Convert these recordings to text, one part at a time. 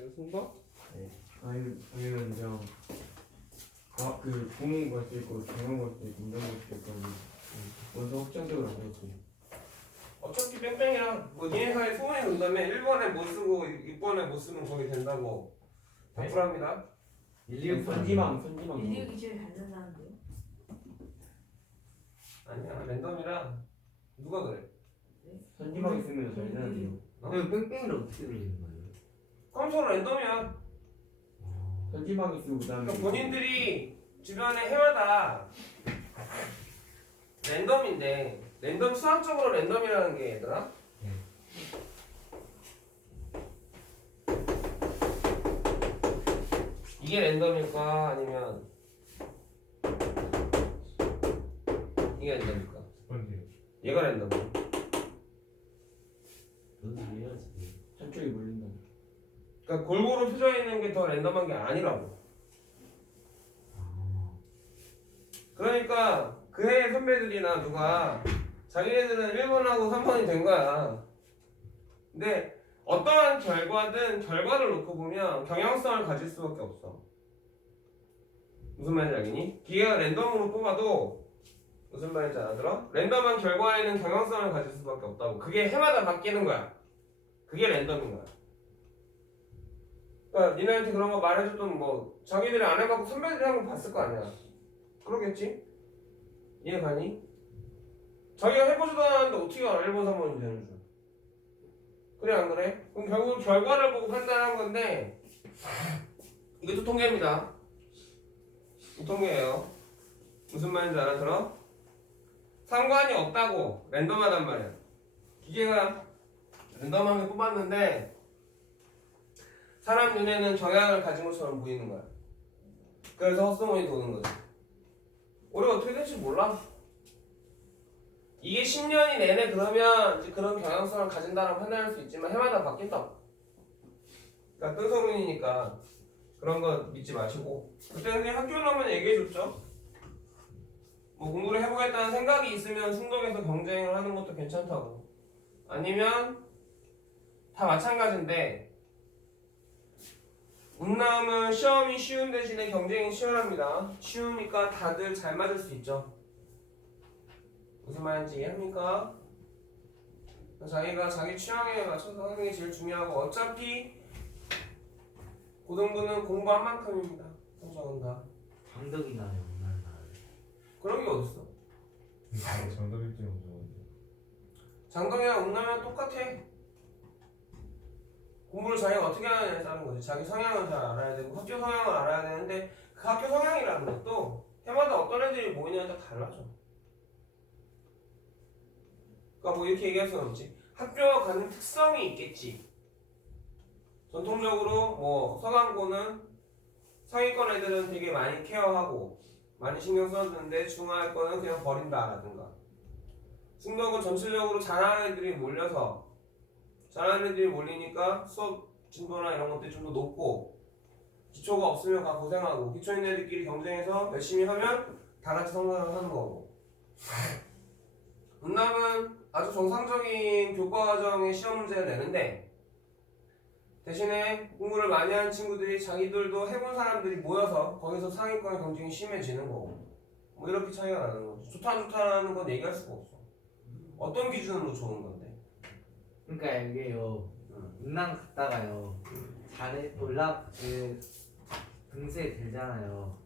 승박? 네. 아니면 그냥 그 공은 걸 수 있고 정형 걸 수 있고 운동 걸수 있고 먼저 확정적으로 안 되었어요. 어차피 뺑뺑이랑 뭐 니네 사이 소문이 돈다면 1번에 못 쓰고 6번에 못 쓰면 거기 된다고 다 불합니다. 1, 2, 선지망 1, 2, 6이 제일 잘 된다는데요? 아니야 랜덤이라 누가 그래? 선지망 있으면 잘 되는데요. 그럼 뺑뺑이를 어떻게 돌리는 거예요? 그럼 서로 랜덤이야. 선지망 있으면 그다음에 그러니까 본인들이 주변에 해마다 랜덤인데 랜덤 수학적으로 랜덤이라는 게 얘들아 이게 랜덤일까 아니면 이게 랜덤일까? 얘가 랜덤이야. 뭔 소리야 지금? 한쪽이 몰린다. 그러니까 골고루 펴져 있는 게 더 랜덤한 게 아니라고. 그러니까 그 해 선배들이나 누가 자기네들은 1번하고 3번이 된 거야. 근데 어떠한 결과든 결과를 놓고 보면 경향성을 가질 수밖에 없어. 무슨 말인지 알겠니? 기계가 랜덤으로 뽑아도 무슨 말인지 알아들어? 랜덤한 결과에는 경향성을 가질 수밖에 없다고. 그게 해마다 바뀌는 거야. 그게 랜덤인 거야. 그러니까 니네한테 그런 거 말해줬던 뭐 자기들이 안 해갖고 선배들이 한 거 봤을 거 아니야. 그러겠지? 이해 가니? 자기가 해보지도 않았는데 어떻게 알아? 1번, 3번이 되는 줄. 그래 안 그래? 그럼 결국 결과를 보고 판단한 건데 이것도 통계입니다. 이 통계예요. 무슨 말인지 알아들어? 상관이 없다고 랜덤하단 말이야. 기계가 랜덤하게 뽑았는데 사람 눈에는 경향을 가진 것처럼 보이는 거야. 그래서 헛소문이 도는 거지. 우리가 어떻게 될지 몰라. 이게 10년이 내내 그러면 이제 그런 경향성을 가진다라고 판단할 수 있지만 해마다 바뀐다고. 그러니까 뜬소문이니까 그런 거 믿지 마시고 그때는 그냥 학교 나오면 얘기해줬죠. 뭐 공부를 해보겠다는 생각이 있으면 승덕에서 경쟁을 하는 것도 괜찮다고. 아니면 다 마찬가지인데 운남은 시험이 쉬운 대신에 경쟁이 치열합니다. 쉬우니까 다들 잘 맞을 수 있죠. 무슨 말인지 이해합니까? 자기가 자기 취향에 맞춰서 하는 게 제일 중요하고 어차피 고등부는 공부한 만큼입니다. 성적은 다. 장덕이 나요, 오늘 날. 그런 게 어딨어? 정답일지 모르겠는데. 장동이랑 운남이랑 똑같아. 공부를 자기가 어떻게 하느냐에 따른 거지. 자기 성향을 잘 알아야 되고 학교 성향을 알아야 되는데 그 학교 성향이라는 것도 해마다 어떤 애들이 모이냐에 따라 달라져. 그러니까 뭐 이렇게 얘기할 수는 없지. 학교가 갖는 특성이 있겠지. 전통적으로 뭐 서강고는 상위권 애들은 되게 많이 케어하고 많이 신경 써주는데 중하위권은 그냥 버린다라든가. 승덕은 전체적으로 잘하는 애들이 몰려서 잘하는 애들이 몰리니까 수업 진도나 이런 것들이 좀 더 높고 기초가 없으면 다 고생하고 기초 있는 애들끼리 경쟁해서 열심히 하면 다 같이 성장을 하는 거고. 운남은 아주 정상적인 교과과정의 시험 문제를 내는데 대신에 공부를 많이 하는 친구들이 자기들도 해본 사람들이 모여서 거기서 상위권 경쟁이 심해지는 거고 뭐 이렇게 차이가 나는 거지. 좋다 안 좋다라는 건 얘기할 수가 없어. 어떤 기준으로 좋은 건데? 그러니까 이게요, 운남 갔다가요, 잘해 그 등수에 들잖아요.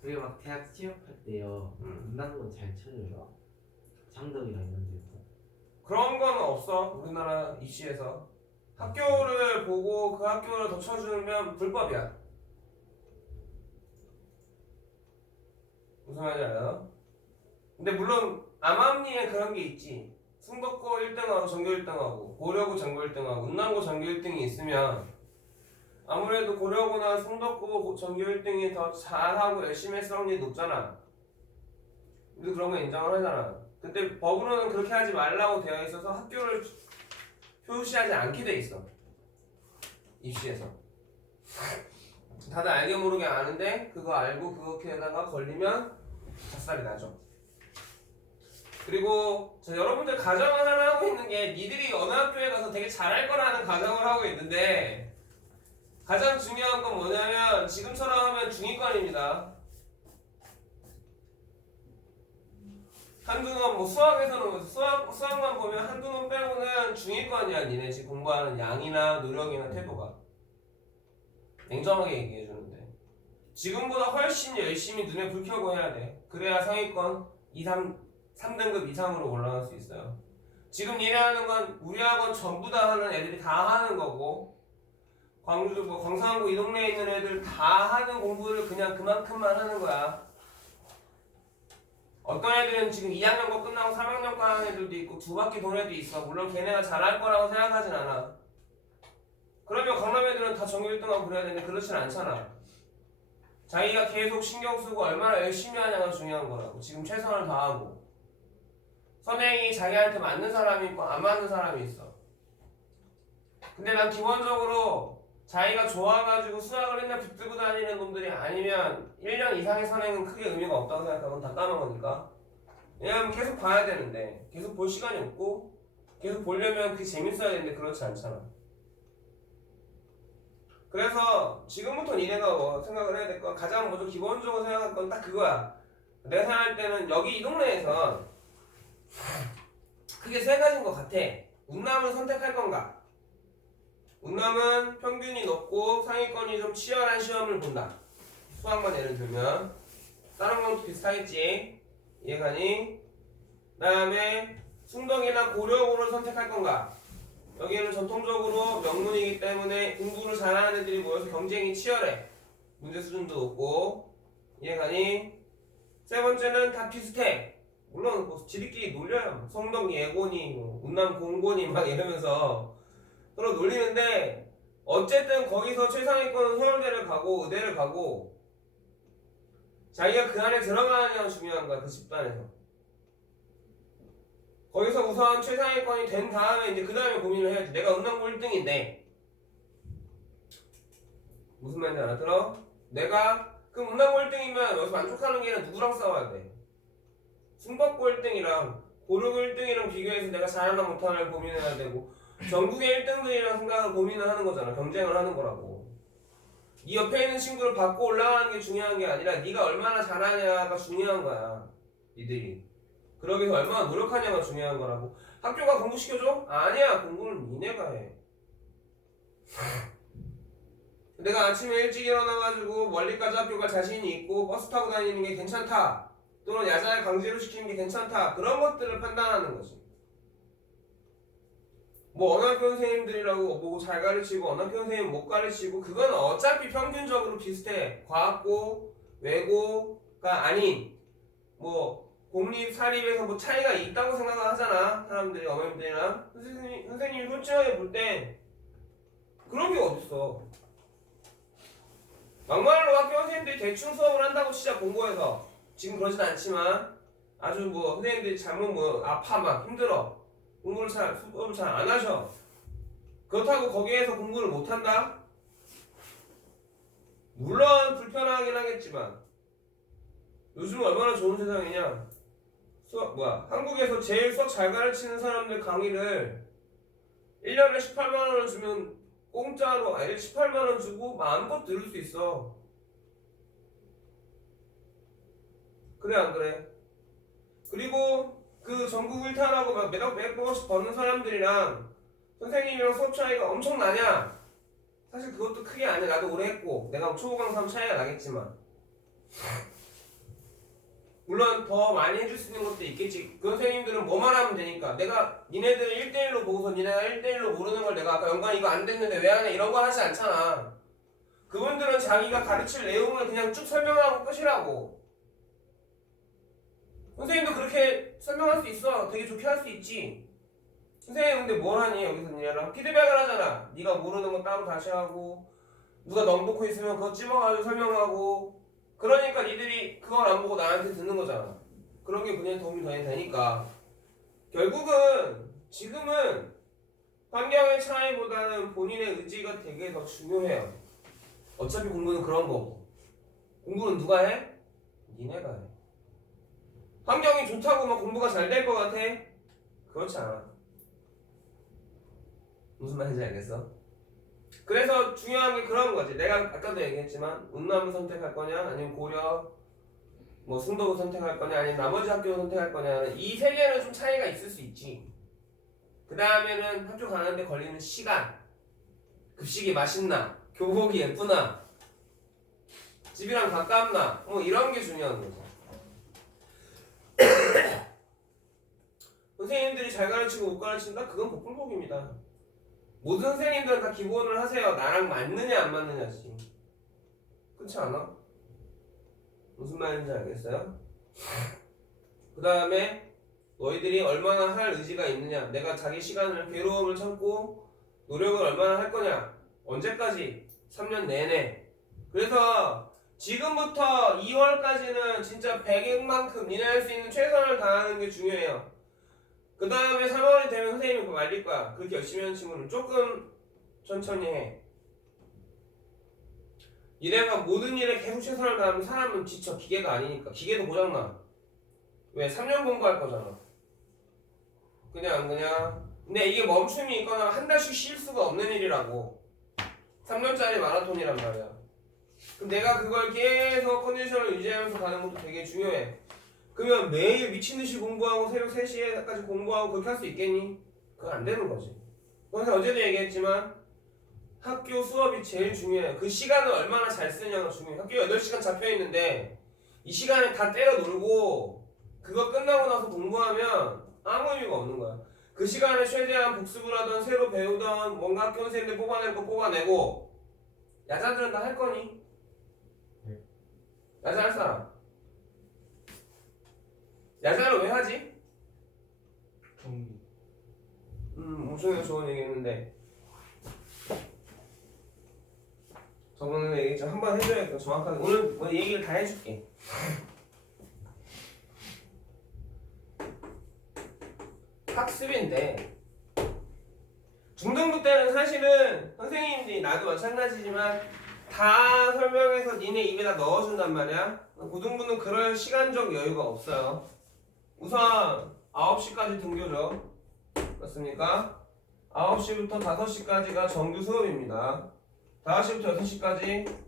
그리고 막 대학 취업할 때요, 운남고 잘 쳐줘요. 장덕이랑 이런 데서. 그런 건 없어. 우리나라 입시에서 학교를 보고 그 학교를 더 쳐주면 불법이야. 무슨 말인지 알아요? 근데 물론 암암리에 그런 게 있지. 승덕고 1등하고 전교 1등하고 고려고 전교 1등하고 운남고 전교 1등이 있으면 아무래도 고려고나 승덕고 전교 1등이 더 잘하고 열심히 했을 확률이 높잖아. 우리도 그런 거 인정을 하잖아. 근데 법으로는 그렇게 하지 말라고 되어 있어서 학교를 표시하지 않게 돼 있어. 입시에서. 다들 알게 모르게 아는데 그거 알고 그렇게다가 걸리면 작살이 나죠. 그리고 여러분들 가정을 하나 하고 있는 게 니들이 어느 학교에 가서 되게 잘할 거라는 가정을 하고 있는데 가장 중요한 건 뭐냐면 지금처럼 하면 중위권입니다. 한두 놈 뭐 수학에서는 수학만 보면 한두 놈 빼고는 중위권이야. 니네 지금 공부하는 양이나 노력이나 태도가. 냉정하게 얘기해 주는데 지금보다 훨씬 열심히 눈에 불 켜고 해야 돼. 그래야 상위권 3등급 이상으로 올라갈 수 있어요. 지금 니네 하는 건 우리 학원 전부 다 하는 애들이 다 하는 거고, 광주 뭐 광산구 이 동네에 있는 애들 다 하는 공부를 그냥 그만큼만 하는 거야. 어떤 애들은 지금 2학년 거 끝나고 3학년 거 하는 애들도 있고 2바퀴 도는 애도 있어. 물론 걔네가 잘할 거라고 생각하진 않아. 그러면 강남 애들은 다 전교 1등하고 그래야 되는데 그렇진 않잖아. 자기가 계속 신경 쓰고 얼마나 열심히 하냐가 중요한 거라고. 지금 최선을 다하고. 선생님이 자기한테 맞는 사람이 있고 안 맞는 사람이 있어. 근데 난 기본적으로 자기가 좋아가지고 수학을 맨날 붙들고 다니는 놈들이 아니면 1년 이상의 선행은 크게 의미가 없다고 생각하고 다 까먹으니까. 왜냐면 계속 봐야 되는데 계속 볼 시간이 없고 계속 보려면 그게 재밌어야 되는데 그렇지 않잖아. 그래서 지금부터 니네가 뭐 생각을 해야 될 거, 가장 먼저 기본적으로 생각할 건 딱 그거야. 내가 생각할 때는 여기 이 동네에서 크게 세 가지인 것 같아. 운남을 선택할 건가? 운남은 평균이 높고 상위권이 좀 치열한 시험을 본다. 수학만 예를 들면 다른 것도 비슷하겠지. 이해가니? 그 다음에 숭덕이나 고려고를 선택할 건가? 여기는 전통적으로 명문이기 때문에 공부를 잘하는 애들이 모여서 경쟁이 치열해. 문제 수준도 높고. 이해가니? 세 번째는 다 비슷해. 물론 뭐 지들끼리 놀려요. 성덕 예고니, 뭐 운남 공고니 막 이러면서 서로 놀리는데 어쨌든 거기서 최상위권은 서울대를 가고 의대를 가고 자기가 그 안에 들어가느냐가 중요한 거야. 그 집단에서. 거기서 우선 최상위권이 된 다음에 이제 그 다음에 고민을 해야지. 내가 운남고 1등인데 무슨 말인지 알아들어? 내가 그럼 운남고 1등이면 여기서 만족하는 게 아니라 누구랑 싸워야 돼? 숭박고 1등이랑 고려고 1등이랑 비교해서 내가 잘하나 못하나를 고민해야 되고 전국의 1등들이랑 생각을 고민을 하는 거잖아. 경쟁을 하는 거라고. 네 옆에 있는 친구를 받고 올라가는 게 중요한 게 아니라 네가 얼마나 잘하냐가 중요한 거야. 니들이. 그러기 위해서 얼마나 노력하냐가 중요한 거라고. 학교가 공부시켜줘? 아니야. 공부는 니네가 해. 내가 아침에 일찍 일어나가지고 멀리까지 학교 갈 자신이 있고 버스 타고 다니는 게 괜찮다. 또는 야자를 강제로 시키는 게 괜찮다. 그런 것들을 판단하는 거지. 뭐 어느 학교 선생님들이라고 뭐 잘 가르치고 어느 학교 선생님 못 가르치고 그건 어차피 평균적으로 비슷해. 과학고, 외고가 아닌 뭐 공립, 사립에서 뭐 차이가 있다고 생각을 하잖아. 사람들이 어머님들이랑 선생님이 솔직하게 볼 때 그런 게 어딨어. 막말로 학교 선생님들이 대충 수업을 한다고 치자. 공부해서 지금 그러진 않지만 아주 뭐 선생님들이 잘못 뭐 아파 막 힘들어 공부를 수업을 잘 안 하셔. 그렇다고 거기에서 공부를 못 한다? 물론 불편하긴 하겠지만 요즘 얼마나 좋은 세상이냐. 한국에서 제일 수학 잘 가르치는 사람들 강의를 1년에 18만 원을 주면 공짜로 18만 원 주고 마음껏 들을 수 있어. 그래 안 그래? 그리고 그 전국 1탄하고 막 몇 번씩 버는 사람들이랑 선생님이랑 수업 차이가 엄청 나냐? 사실 그것도 크게 아니야. 나도 오래 했고 내가 초보 강사하면 차이가 나겠지만 물론 더 많이 해줄 수 있는 것도 있겠지. 그 선생님들은 뭐만 하면 되니까 내가 니네들을 1대1로 보고서 니네가 1대1로 모르는 걸 내가 아까 연관 이거 안 됐는데 왜 안 해? 이런 거 하지 않잖아. 그분들은 자기가 가르칠 내용을 그냥 쭉 설명하고 끝이라고. 선생님도 그렇게 설명할 수 있어. 되게 좋게 할 수 있지. 선생님 근데 뭘 하니 여기서 니네랑 피드백을 하잖아. 네가 모르는 거 따로 다시 하고 누가 넉놓고 있으면 그거 찝어가지고 설명하고. 그러니까 니들이 그걸 안 보고 나한테 듣는 거잖아. 그런 게 분명히 도움이 되니까 결국은 지금은 환경의 차이보다는 본인의 의지가 되게 더 중요해요. 어차피 공부는 그런 거고. 공부는 누가 해? 니네가 해. 환경이 좋다고 막 공부가 잘 될 것 같아? 그렇지 않아. 무슨 말인지 알겠어? 그래서 중요한 게 그런 거지. 내가 아까도 얘기했지만 운남을 선택할 거냐 아니면 고려 뭐 승도를 선택할 거냐 아니면 나머지 학교를 선택할 거냐 이 세 개는 좀 차이가 있을 수 있지. 그 다음에는 학교 가는데 걸리는 시간, 급식이 맛있나, 교복이 예쁘나, 집이랑 가깝나 뭐 이런 게 중요한 거죠. 선생님들이 잘 가르치고 못 가르친다? 그건 복불복입니다. 모든 선생님들은 다 기본을 하세요. 나랑 맞느냐 안 맞느냐지. 그렇지 않아? 무슨 말인지 알겠어요? 그 다음에 너희들이 얼마나 할 의지가 있느냐, 내가 자기 시간을 괴로움을 참고 노력을 얼마나 할 거냐, 언제까지? 3년 내내. 그래서 지금부터 2월까지는 진짜 100만큼 니네 할 수 있는 최선을 다하는 게 중요해요. 그 다음에 3월이 되면 선생님이 그거 말릴 거야. 그렇게 열심히 하는 친구는 조금 천천히 해. 니네가 모든 일에 계속 최선을 다하면 사람은 지쳐. 기계가 아니니까. 기계도 고장나. 왜? 3년 공부할 거잖아. 그냥 안 그냥. 근데 이게 멈춤이 있거나 한 달씩 쉴 수가 없는 일이라고. 3년짜리 마라톤이란 말이야. 그럼 내가 그걸 계속 컨디션을 유지하면서 가는 것도 되게 중요해. 그러면 매일 미친듯이 공부하고 새벽 3시에까지 공부하고 그렇게 할 수 있겠니? 그건 안 되는 거지. 그래서 어제도 얘기했지만 학교 수업이 제일 중요해요. 그 시간을 얼마나 잘 쓰냐가 중요해요. 학교 8시간 잡혀있는데 이 시간에 다 때려 놀고 그거 끝나고 나서 공부하면 아무 의미가 없는 거야. 그 시간에 최대한 복습을 하던 새로 배우던 뭔가 학교 선생님들 뽑아낼 거 뽑아내고. 야자들은 다 할 거니? 네. 야자 할 사람? 야자를 왜 하지? 정리. 엄청 좋은 얘기했는데 저번에 얘기 좀 한번 해줘야겠다. 정확하게 오늘 뭐 얘기를 다 해줄게. 학습인데 중등부 때는 사실은 선생님들이 나도 마찬가지지만 다 설명해서 니네 입에다 넣어준단 말이야. 고등부는 그럴 시간적 여유가 없어요. 우선 9시까지 등교죠. 맞습니까? 9시부터 5시까지가 정규 수업입니다. 5시부터 6시까지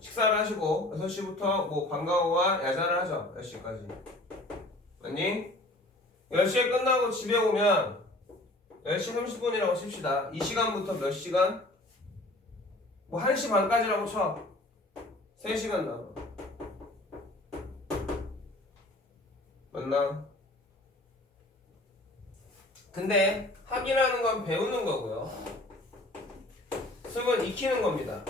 식사를 하시고 6시부터 뭐 방과후와 야자를 하죠. 10시까지. 맞니? 10시에 끝나고 집에 오면 10시 30분이라고 칩시다. 이 시간부터 몇 시간? 뭐 1시 반까지라고 쳐. 3시간 남아. 맞나? 근데 학이라는 건 배우는 거고요. 수업은 익히는 겁니다.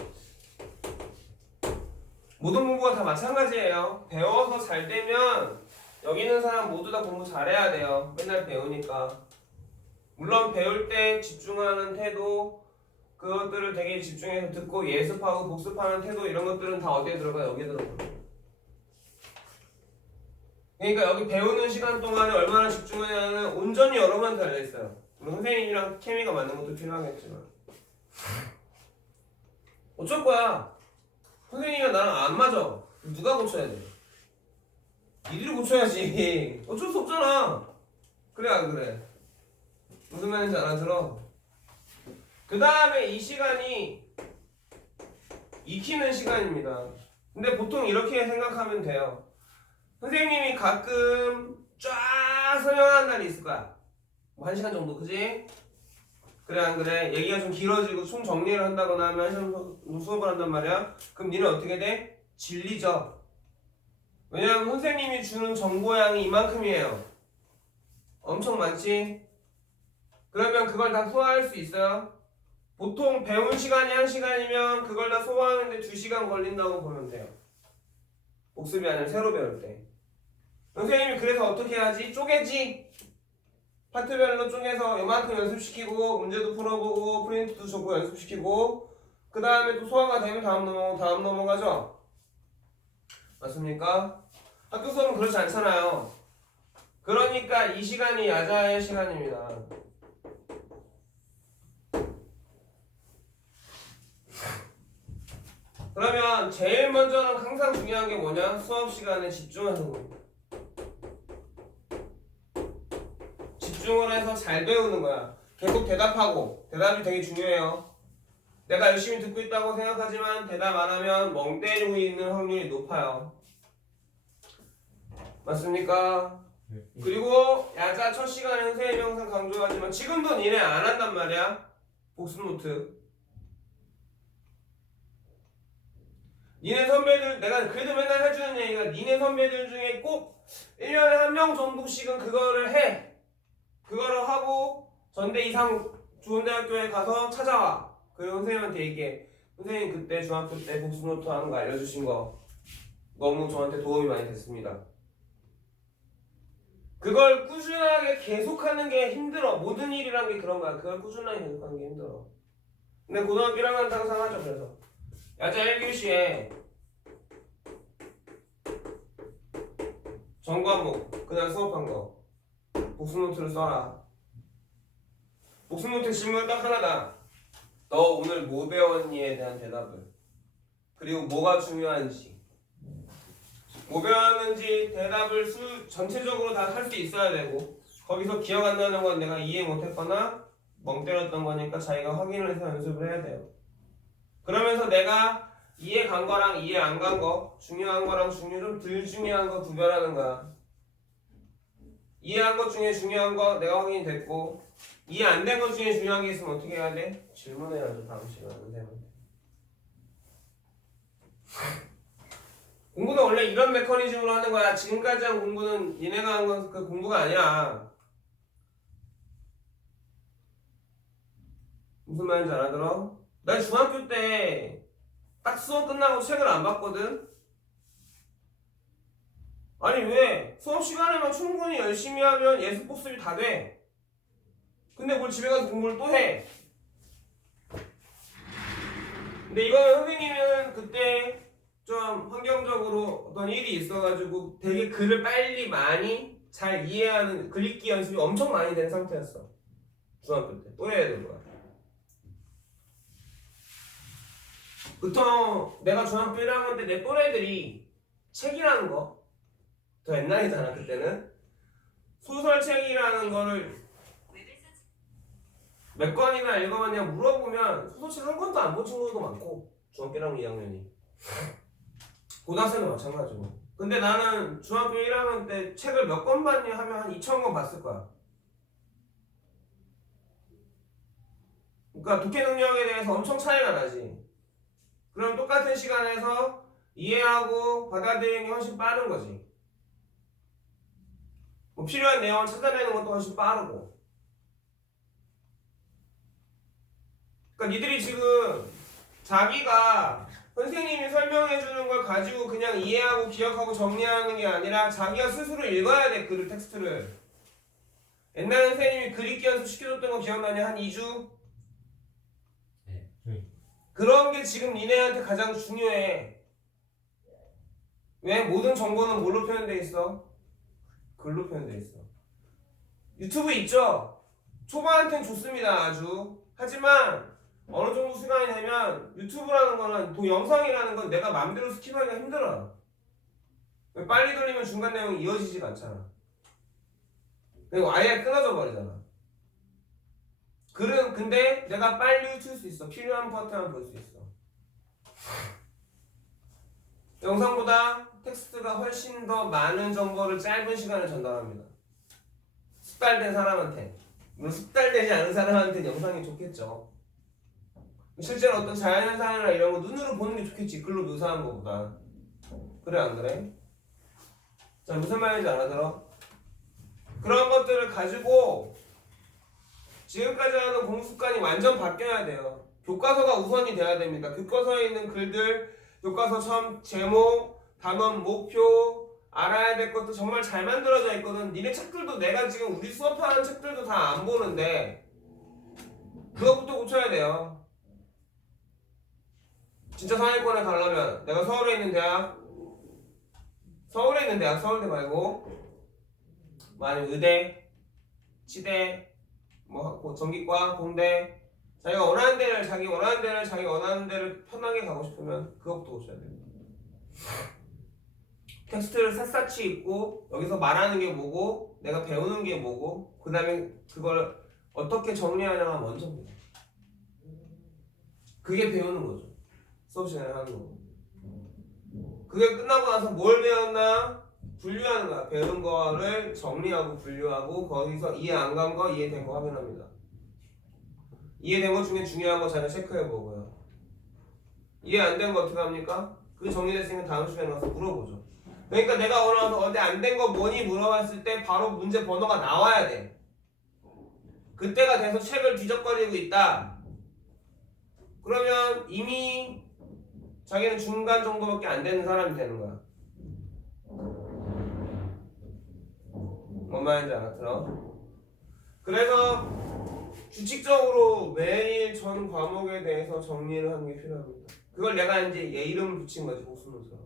모든 공부가 다 마찬가지예요. 배워서 잘 되면 여기 있는 사람 모두 다 공부 잘해야 돼요. 맨날 배우니까. 물론 배울 때 집중하는 태도, 그것들을 되게 집중해서 듣고 예습하고 복습하는 태도 이런 것들은 다 어디에 들어가요? 여기에 들어가요. 그러니까 여기 배우는 시간 동안에 얼마나 집중하냐는 온전히 여러분한테 달려있어요. 물론 선생님이랑 케미가 맞는 것도 필요하겠지만 어쩔 거야. 선생님이랑 나랑 안 맞아. 누가 고쳐야 돼? 니들이 고쳐야지. 어쩔 수 없잖아. 그래 안 그래? 무슨 말인지 알아들어? 그 다음에 이 시간이 익히는 시간입니다. 근데 보통 이렇게 생각하면 돼요. 선생님이 가끔 쫙 설명하는 날이 있을 거야. 뭐 1시간 정도, 그지? 그래 안 그래? 얘기가 좀 길어지고 총 정리를 한다거나 하면 1시간 정도 수업을 한단 말이야. 그럼 니는 어떻게 돼? 질리죠? 왜냐면 선생님이 주는 정보량이 이만큼이에요. 엄청 많지? 그러면 그걸 다 소화할 수 있어요? 보통 배운 시간이 1시간이면 그걸 다 소화하는데 2시간 걸린다고 보면 돼요. 복습이 아니라 새로 배울 때. 선생님이 그래서 어떻게 하지? 쪼개지? 파트별로 쪼개서 요만큼 연습시키고 문제도 풀어보고 프린트도 주고 연습시키고 그 다음에 또 소화가 되면 다음 넘어가죠? 맞습니까? 학교 수업은 그렇지 않잖아요. 그러니까 이 시간이 야자의 시간입니다. 그러면 제일 먼저는 항상 중요한 게 뭐냐? 수업 시간에 집중하는 겁니다. 집중을 해서 잘 배우는 거야. 계속 대답하고 대답이 되게 중요해요. 내가 열심히 듣고 있다고 생각하지만 대답 안 하면 멍 때리고 있는 확률이 높아요. 맞습니까? 네. 그리고 야자 첫 시간에 선생님이 항상 강조하지만 지금도 니네 안 한단 말이야. 복습 노트. 니네 선배들 내가 그래도 맨날 해주는 얘기가 니네 선배들 중에 꼭 1년에 한 명 정도씩은 그거를 해. 그거를 하고 전대 이상 좋은 대학교에 가서 찾아와. 그리고 선생님한테 얘기해. 선생님 그때 중학교 때 복습 노트 하는 거 알려주신 거 너무 저한테 도움이 많이 됐습니다. 그걸 꾸준하게 계속하는 게 힘들어. 모든 일이란 게 그런 거야. 그걸 꾸준하게 계속하는 게 힘들어. 근데 고등학교 1학년 때 항상 하죠. 그래서 야자 1교시에 전 과목 그냥 수업한 거 복습 노트를 써라. 복습 노트 질문 딱 하나다. 너 오늘 뭐 배웠니에 대한 대답을. 그리고 뭐가 중요한지. 뭐 배웠는지 대답을 전체적으로 다 할 수 있어야 되고 거기서 기억 안 나는 건 내가 이해 못했거나 멍 때렸던 거니까 자기가 확인을 해서 연습을 해야 돼요. 그러면서 내가 이해 간 거랑 이해 안 간 거, 중요한 거랑 좀 덜 중요한 거 구별하는 거야. 이해한 것 중에 중요한 거 내가 확인이 됐고 이해 안 된 것 중에 중요한 게 있으면 어떻게 해야 돼? 질문해야죠. 다음 시간에 선생님한테. 공부는 원래 이런 메커니즘으로 하는 거야. 지금까지 한 공부는 니네가 한 건 그 공부가 아니야. 무슨 말인지 알아들어? 난 중학교 때 딱 수업 끝나고 책을 안 봤거든? 아니 왜? 수업 시간에만 충분히 열심히 하면 예습 복습이 다 돼. 근데 뭘 집에 가서 공부를 또 해. 근데 이거는 선생님은 그때 좀 환경적으로 어떤 일이 있어가지고 되게 글을 빨리 많이 잘 이해하는 글 읽기 연습이 엄청 많이 된 상태였어. 중학교 때. 또 해야 되는 거야. 보통 내가 중학교 1학년 때 내 또래들이 책이라는 거 더 옛날이잖아 그때는 소설책이라는 거를 몇 권이나 읽어봤냐 물어보면 소설책 한 권도 안 본 친구들도 많고 중학교 1학년 2학년이 고등학생도 마찬가지고. 근데 나는 중학교 1학년 때 책을 몇 권 봤냐 하면 한 2,000권 봤을 거야. 그러니까 독해 능력에 대해서 엄청 차이가 나지. 그럼 똑같은 시간에서 이해하고 받아들이는 게 훨씬 빠른 거지. 뭐 필요한 내용을 찾아내는 것도 훨씬 빠르고. 그러니까 니들이 지금 자기가 선생님이 설명해 주는 걸 가지고 그냥 이해하고 기억하고 정리하는 게 아니라 자기가 스스로 읽어야 돼. 글을 텍스트를. 옛날 선생님이 글 읽기 연습 시켜줬던 거 기억나냐? 한 2주? 네. 그런 게 지금 니네한테 가장 중요해. 왜? 모든 정보는 뭘로 표현돼 있어? 글로 표현돼 있어. 유튜브 있죠? 초반한테는 좋습니다. 아주. 하지만 어느 정도 시간이 되면 유튜브라는 거는 영상이라는 건 내가 마음대로 스킵하기가 힘들어. 빨리 돌리면 중간 내용이 이어지지가 않잖아. 그리고 아예 끊어져 버리잖아. 글은 근데 내가 빨리 틀 수 있어. 필요한 파트만 볼 수 있어. 영상보다 텍스트가 훨씬 더 많은 정보를 짧은 시간에 전달합니다. 숙달된 사람한테. 물론 숙달되지 않은 사람한테는 영상이 좋겠죠. 실제로 어떤 자연현상이나 이런 거 눈으로 보는 게 좋겠지. 글로 묘사한 것보다. 그래 안 그래? 자, 무슨 말인지 알아들어? 그런 것들을 가지고 지금까지 하는 공부 습관이 완전 바뀌어야 돼요. 교과서가 우선이 돼야 됩니다. 교과서에 있는 글들, 교과서 처음 제목, 단원, 목표, 알아야 될 것도 정말 잘 만들어져 있거든. 니네 책들도 내가 지금 우리 수업하는 책들도 다 안 보는데 그것부터 고쳐야 돼요. 진짜 상위권에 가려면 내가 서울에 있는 대학, 서울대 말고 뭐 아니면 의대, 치대, 뭐 전기과, 공대, 자기가 원하는 데를 자기 원하는 데를 편하게 가고 싶으면 그것부터 고쳐야 돼요. 텍스트를 샅샅이 읽고 여기서 말하는 게 뭐고 내가 배우는 게 뭐고 그 다음에 그걸 어떻게 정리하냐가 먼저입니다. 그게 배우는 거죠. 수업 시간에 하는 거. 그게 끝나고 나서 뭘 배웠나? 분류하는 거야. 배운 거를 정리하고 분류하고 거기서 이해 안 간 거, 이해된 거 확인합니다. 이해된 것 중에 중요한 거 자기가 체크해 보고요. 이해 안 된 거 어떻게 합니까? 그 정리됐으니까 다음 시간에 가서 물어보죠. 그러니까 내가 오늘 와서 어디 안 된 거 뭐니 물어봤을 때 바로 문제 번호가 나와야 돼. 그때가 돼서 책을 뒤적거리고 있다. 그러면 이미 자기는 중간 정도밖에 안 되는 사람이 되는 거야. 뭔 말인지 알았어? 그래서 규칙적으로 매일 전 과목에 대해서 정리를 하는 게 필요합니다. 그걸 내가 이제 얘 이름을 붙인 거지, 복수문서로.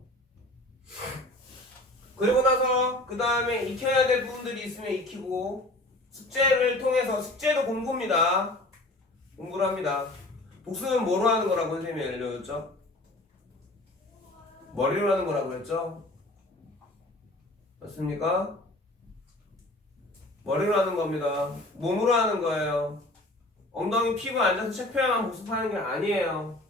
그리고 나서 그 다음에 익혀야 될 부분들이 있으면 익히고 숙제를 통해서 숙제도 공부입니다. 공부를 합니다. 복수는 뭐로 하는 거라고 선생님이 알려줬죠? 머리로 하는 거라고 했죠? 맞습니까? 머리로 하는 겁니다. 몸으로 하는 거예요. 엉덩이 피고 앉아서 책 표현만 복습하는 게 아니에요.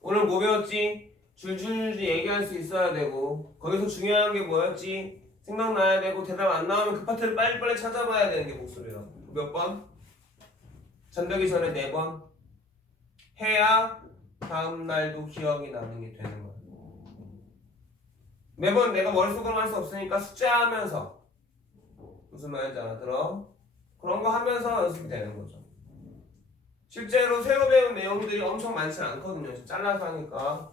오늘 뭐 배웠지? 줄줄줄 얘기할 수 있어야 되고 거기서 중요한 게 뭐였지? 생각나야 되고 대답 안 나오면 그 파트를 빨리빨리 찾아봐야 되는 게 복습이에요. 몇 번? 잠들기 전에 4번 해야 다음 날도 기억이 나는 게 되는 거예요. 매번 내가 머릿속으로 할 수 없으니까 숙제하면서 무슨 말인지 알아들어? 그런 거 하면서 연습이 되는 거죠. 실제로 새로 배운 내용들이 엄청 많지 않거든요. 잘라서 하니까.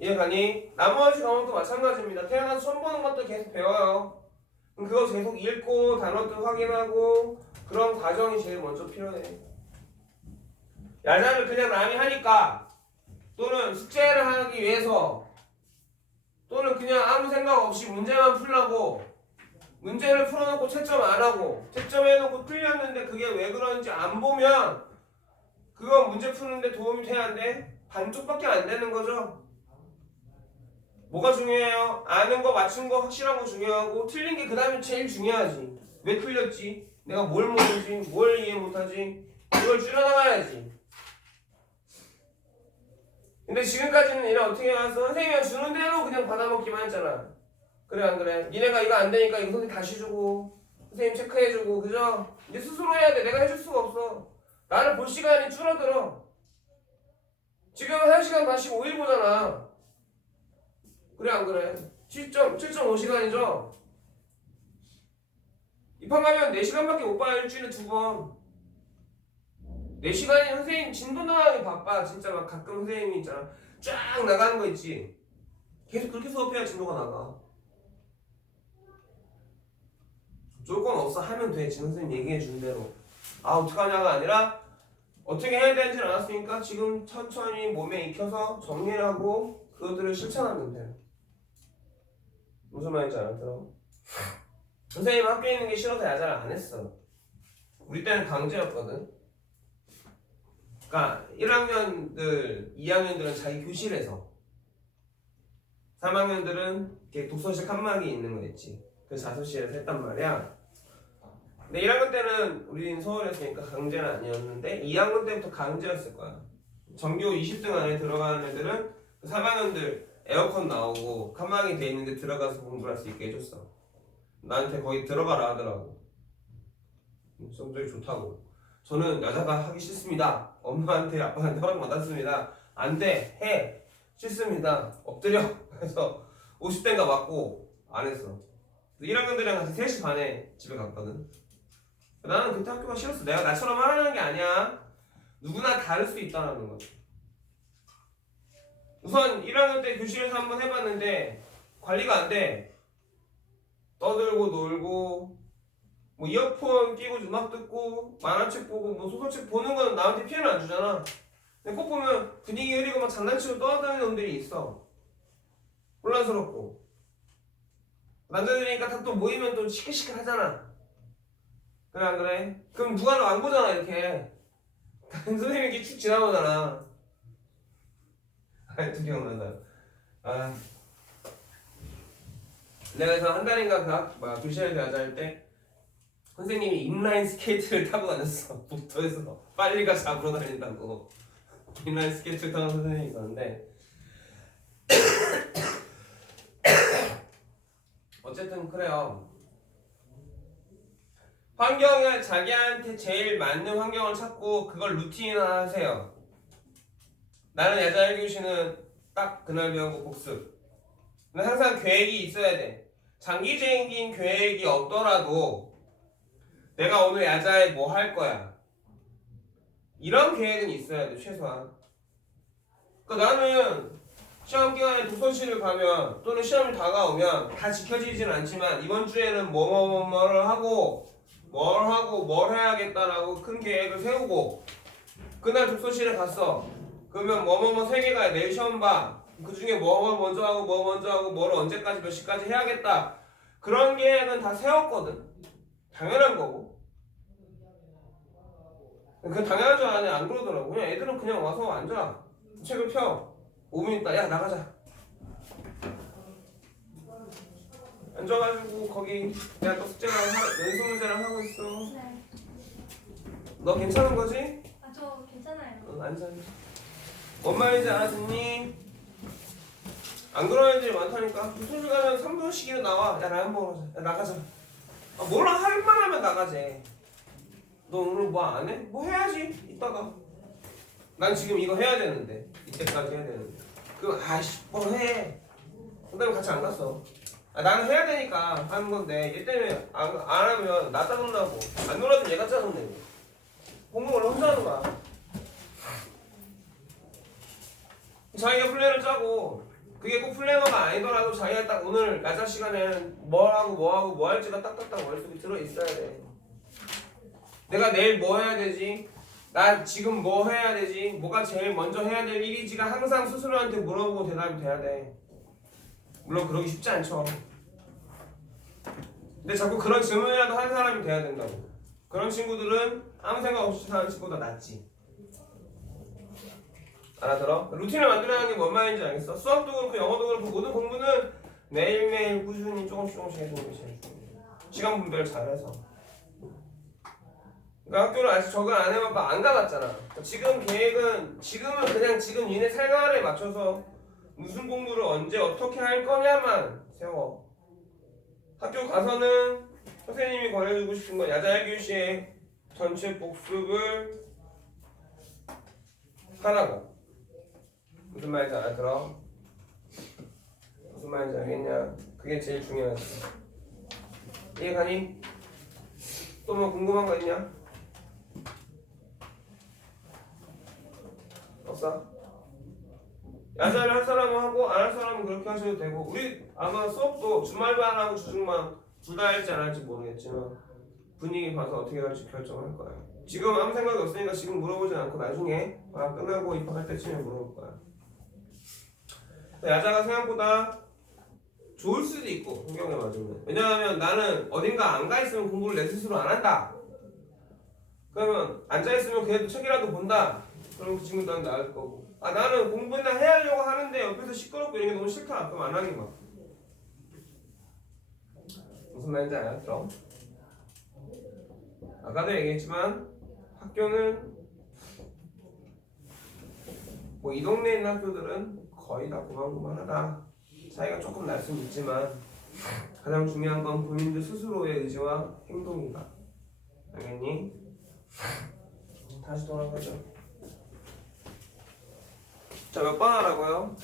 이해가니? 나머지 과목도 마찬가지입니다. 태어나서 처음 보는 것도 계속 배워요. 그럼 그거 계속 읽고 단어도 확인하고 그런 과정이 제일 먼저 필요해. 야자를 그냥 남이 하니까 또는 숙제를 하기 위해서 또는 그냥 아무 생각 없이 문제만 풀라고 문제를 풀어놓고 채점 안 하고 채점해놓고 풀렸는데 그게 왜 그런지 안 보면 그건 문제 푸는데 도움이 돼야 안 돼? 반쪽밖에 안 되는 거죠. 뭐가 중요해요? 아는 거 맞춘 거 확실한 거 중요하고 틀린 게 그 다음에 제일 중요하지. 왜 틀렸지? 내가 뭘 모르지? 뭘 이해 못하지? 이걸 줄여나가야지. 근데 지금까지는 얘네 어떻게 해왔어? 선생님이 주는 대로 그냥 받아먹기만 했잖아. 그래 안 그래? 니네가 이거 안 되니까 이거 선생님 다시 주고 선생님 체크해주고 그죠? 이제 스스로 해야 돼. 내가 해줄 수가 없어. 나를 볼 시간이 줄어들어. 지금 1시간 반씩 5일 보잖아. 그래 안 그래? 7.5시간이죠? 입학하면 4시간밖에 못 봐요. 일주일에 2번. 4시간이 선생님 진도 나가기 바빠. 진짜 막 가끔 선생님이 있잖아. 쫙 나가는 거 있지. 계속 그렇게 수업해야 진도가 나가. 조건 없어 하면 돼. 지금 선생님 얘기해 준 대로. 아 어떡하냐가 아니라 어떻게 해야 되는지 알았으니까 지금 천천히 몸에 익혀서 정리를 하고 그것들을 실천하면 돼. 무슨 말인지 알았어? 선생님 학교에 있는 게 싫어서 야자를 안 했어. 우리 때는 강제였거든. 그러니까 1학년들, 2학년들은 자기 교실에서 3학년들은 이렇게 독서실 칸막이 있는 거 있지. 그 자습실에서 했단 말이야. 근데 1학년 때는 우리는 서울이었으니까 강제는 아니었는데 2학년 때부터 강제였을 거야. 전교 20등 안에 들어가는 애들은 3학년들 에어컨 나오고 칸막이 돼 있는데 들어가서 공부를 할 수 있게 해줬어. 나한테 거기 들어가라 하더라고. 성적이 좋다고. 저는 여자가 하기 싫습니다. 엄마한테 아빠한테 허락 받았습니다. 안 돼. 해. 싫습니다. 엎드려. 그래서 50대인가 맞고 안 했어. 1학년들이랑 같이 3시 반에 집에 갔거든. 나는 그때 학교가 싫었어. 내가 나처럼 하라는 게 아니야. 누구나 다를 수 있다는 거지. 우선 1학년 때 교실에서 한번 해봤는데 관리가 안 돼. 떠들고 놀고 뭐 이어폰 끼고 음악 듣고 만화책 보고 뭐 소설책 보는 건 나한테 피해를 안 주잖아. 근데 꼭 보면 분위기 흐리고 막 장난치고 떠드는 놈들이 있어. 혼란스럽고 남자들이니까 다 또 모이면 또 시끌시끌 하잖아. 그래 안 그래? 그럼 누가 안 보잖아 이렇게. 선생님이 이렇게 쭉 지나오잖아. 아이 두경난다. 아 내가 그래서 한 달인가 교실에서 야자 할 때 선생님이 인라인 스케이트를 타고 다녔어. 복도에서 빨리가 잡으러 다닌다고. 인라인 스케이트를 타는 선생님이 있었는데 어쨌든 그래요. 환경을 자기한테 제일 맞는 환경을 찾고 그걸 루틴화 하세요. 나는 야자 1교시는 딱 그날 배운 거 복습. 근데 항상 계획이 있어야 돼. 장기적인 계획이 없더라도 내가 오늘 야자에 뭐 할 거야. 이런 계획은 있어야 돼, 최소한. 그러니까 나는 시험 기간에 도서실을 가면 또는 시험이 다가오면 다 지켜지지는 않지만 이번 주에는 뭐를 하고 뭘 해야겠다라고 큰 계획을 세우고 그날 독서실에 갔어. 그러면 3개가 내일 시험 봐. 그 중에 뭐 먼저 하고 뭐를 언제까지 몇 시까지 해야겠다. 그런 계획은 다 세웠거든. 당연한 거고. 그 당연한 줄 아냐 안 그러더라고. 그냥 애들은 그냥 와서 앉아. 책을 펴. 5분 있다. 야 나가자. 앉아가지고 거기 내가 또 연습 문제랑 하고 있어. 네. 너 괜찮은 거지? 아, 저 괜찮아요. 응, 앉아. 뭔 말인지 알았니? 안 그러는 애들이 많다니까. 도서실 가면 3분씩이나 나와. 야 라면 먹으러 가자. 야 나가자. 아, 뭐라 할 만하면 나가지. 너 오늘 뭐 안 해? 뭐 해야지. 이따가. 난 지금 이거 해야 되는데. 이때까지 해야 되는데. 그럼 아이씨 뭐 해. 그 다음에 같이 안 갔어. 아, 나는 해야 되니까 하는 건데 얘 때문에 안 하면 나 짜증나고 안 놀아주면 얘가 짜증내고 공부를 혼자 하는 거야. 자기가 플랜을 짜고 그게 꼭 플래너가 아니더라도 자기가 딱 오늘 야자 시간에는 뭐 할지가 딱딱딱 머릿속에 들어있어야 돼. 내가 내일 뭐 해야 되지? 나 지금 뭐 해야 되지? 뭐가 제일 먼저 해야 될 일이지가 항상 스스로한테 물어보고 대답이 돼야 돼. 물론 그러기 쉽지 않죠. 근데 자꾸 그런 질문이라도 하는 사람이 돼야 된다고. 그런 친구들은 아무 생각 없이 사는 친구보다 낫지. 알아들어? 루틴을 만들어야 게 뭔 말인지 알겠어? 수학도 그렇고 영어도 그렇고 모든 공부는 매일매일 꾸준히 조금씩 해주는 게 제일 중요해. 시간 분배를 잘해서. 그러니까 학교를 아직 적응 안 해봐서 안 가봤잖아. 그러니까 지금은 그냥 지금 니네 생활에 맞춰서 무슨 공부를 언제 어떻게 할 거냐만 세워. 학교 가서는 선생님이 권해주고 싶은 건 야자 1교시에 전체 복습을 하라고. 무슨 말인지 알아들어? 무슨 말인지 알겠냐? 그게 제일 중요하지. 이해가니? 또 뭐 궁금한 거 있냐? 없어? 야자를 할 사람은 하고 안 할 사람은 그렇게 하셔도 되고 우리 아마 수업도 주말반하고 주중반 둘 다 할지 안 할지 모르겠지만 분위기 봐서 어떻게 할지 결정할 거야. 지금 아무 생각이 없으니까 지금 물어보진 않고 나중에 끝나고 입학할 때쯤에 물어볼 거야. 야자가 생각보다 좋을 수도 있고 환경에 맞으면. 왜냐하면 나는 어딘가 안 가 있으면 공부를 내 스스로 안 한다. 그러면 앉아 있으면 그래도 책이라도 본다. 그럼 그 친구들은 나을 거고. 아 나는 공부나 해야 하려고 하는데 옆에서 시끄럽고 이런 게 너무 싫다. 그럼 안 하는 거야. 무슨 말인지 알았어? 아까도 얘기했지만 학교는 뭐 이 동네에 있는 학교들은 거의 다 고만고만하다. 차이가 조금 날 수는 있지만 가장 중요한 건 본인들 스스로의 의지와 행동이다. 알겠니? 다시 돌아가자. 자, 몇 번 하라고요?